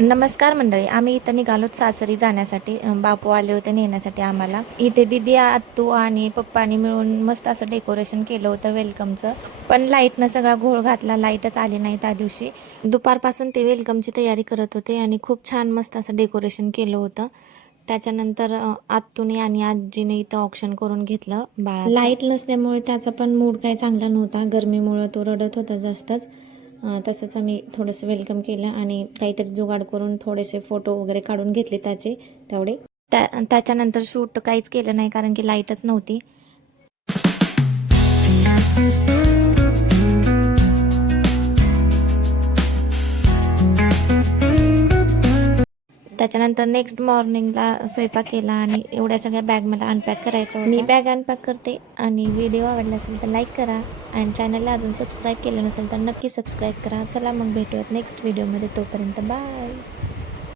नमस्कार मंडळी, आम्ही इथं निघालोत सासरी जाण्यासाठी. बापू आले होते नेण्यासाठी आम्हाला. इथे दीदी, आत्तू आणि पप्पानी मिळून मस्त असं डेकोरेशन केलं होतं वेलकमचं. पण लाईटनं सगळा घोळ घातला, लाईटच आली नाही त्या दिवशी. दुपारपासून ते वेलकमची तयारी करत होते आणि खूप छान मस्त असं डेकोरेशन केलं होतं. त्याच्यानंतर आत्तूने आणि आजीने इथं ऑप्शन करून घेतलं बाळाचं. लाईट नसल्यामुळे त्याचा पण मूड काही चांगला नव्हता, गरमीमुळं तो रडत होता जास्तच. तसंच आम्ही थोडंसं वेलकम केलं आणि काहीतरी जुगाड करून थोडेसे फोटो वगैरे काढून घेतले तेवढे. त्याच्यानंतर शूट काहीच केलं नाही कारण की लाईटच नव्हती. त्याच्यानंतर नेक्स्ट मॉर्निंगला स्वयंपाक केला आणि एवढ्या सगळ्या बॅग मला अनपॅक करायच्या होत्या. मी बॅग अनपॅक करते आणि व्हिडिओ आवडला असेल तर लाईक करा आणि चॅनलला अजून सबस्क्राईब केलं नसेल तर नक्की सबस्क्राईब करा. चला मग भेटूयात नेक्स्ट व्हिडिओमध्ये, तोपर्यंत बाय.